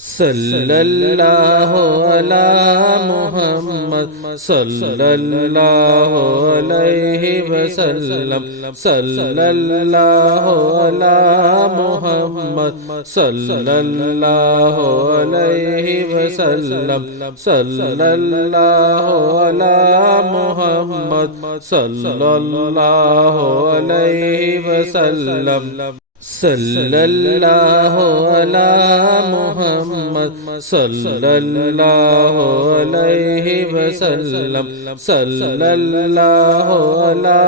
सल्लल्लाहु अला मुहम्मद सल्लल्लाहु अलैहि वसल्लम सल्लल्लाहु अला मुहम्मद सल्लल्लाहु अलैहि वसल्लम सल्लल्लाहु अला मुहम्मद सल्लल्लाहु अलैहि वसल्लम सल्लल्लाहु अला मुहम्मद सल्लल्लाहु अलैहि वसल्लम सल्लल्लाहु अला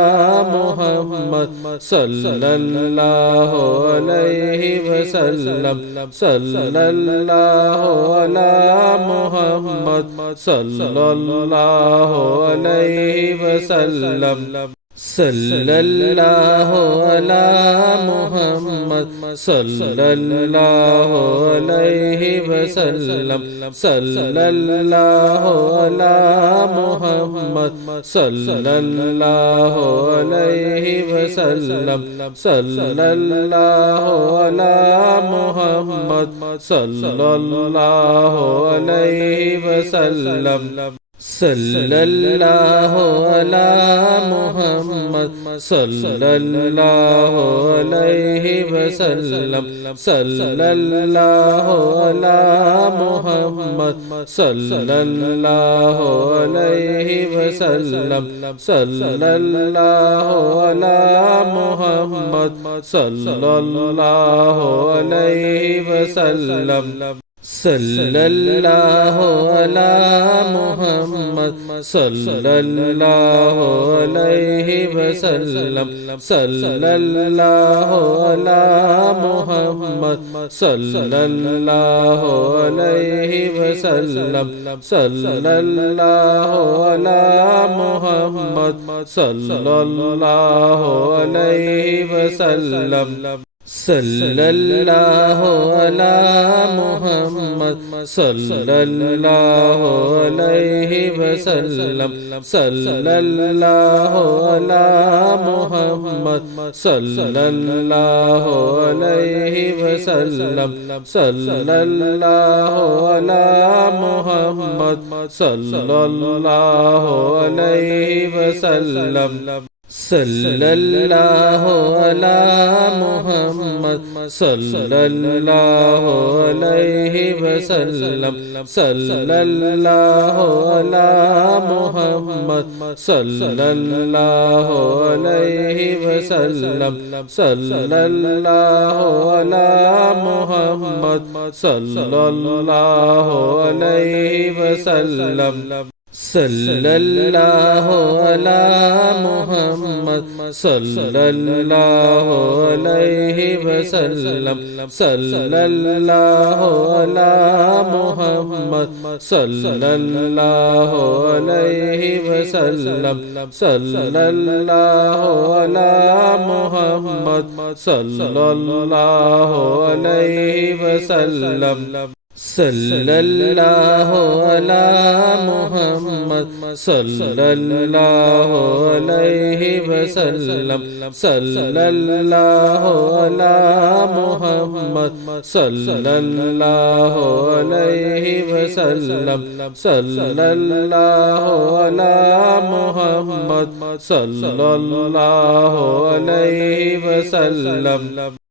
मुहम्मद सल्लल्लाहु अलैहि वसल्लम सल्लल्लाहु अला मुहम्मद सल्लल्लाहु अलैहि वसल्लम सल्लल्लाहु अला मुहम्मद सल्लल्लाहु अलैहि वसल्लम सल्लल्लाहु अला मुहम्मद सल्लल्लाहु अलैहि वसल्लम सल्लल्लाहु अला मुहम्मद सल्लल्लाहु अलैहि वसल्लम सल्लल्लाहु अला मुहम्मद सल्लल्लाहु अलैहि वसल्लम सल्लल्लाहु अला मुहम्मद सल्लल्लाहु अलैहि वसल्लम सल्लल्लाहु अला मुहम्मद सल्लल्लाहु अलैहि वसल्लम सल्लल्लाहु अला मुहम्मद सल्लल्लाहु अलैहि वसल्लम सल्लल्लाहु अला मुहम्मद सल्लल्लाहु अलैहि वसल्लम सल्लल्लाहु अला मुहम्मद सल्लल्लाहु अलैहि वसल्लम सल्लल्लाहु अला मुहम्मद सल्लल्लाहु अलैहि वसल्लम सल्लल्लाहु अला मुहम्मद सल्लल्लाहु अलैहि वसल्लम सल्लल्लाहु अला मुहम्मद सल्लल्लाहु अलैहि वसल्लम सल्लल्लाहु अला मुहम्मद सल्लल्लाहु अलैहि वसल्लम सल्लल्लाहु अला मुहम्मद सल्लल्लाहु अलैहि वसल्लम सल्लल्लाहु अला मुहम्मद सल्लल्लाहु अलैहि वसल्लम सल्लल्लाहु अला मुहम्मद सल्लल्लाहु अलैहि वसल्लम सल्लल्लाहु अला मुहम्मद सल्लल्लाहु अलैहि वसल्लम सल्लल्लाहु अला मुहम्मद सल्लल्लाहु अलैहि वसल्लम सल्लल्लाहु अला मुहम्मद सल्लल्लाहु अलैहि वसल्लम सल्लल्लाहु अला मुहम्मद सल्लल्लाहु अलैहि वसल्लम सल्लल्लाहु अला मुहम्मद सल्लल्लाहु अलैहि वसल्लम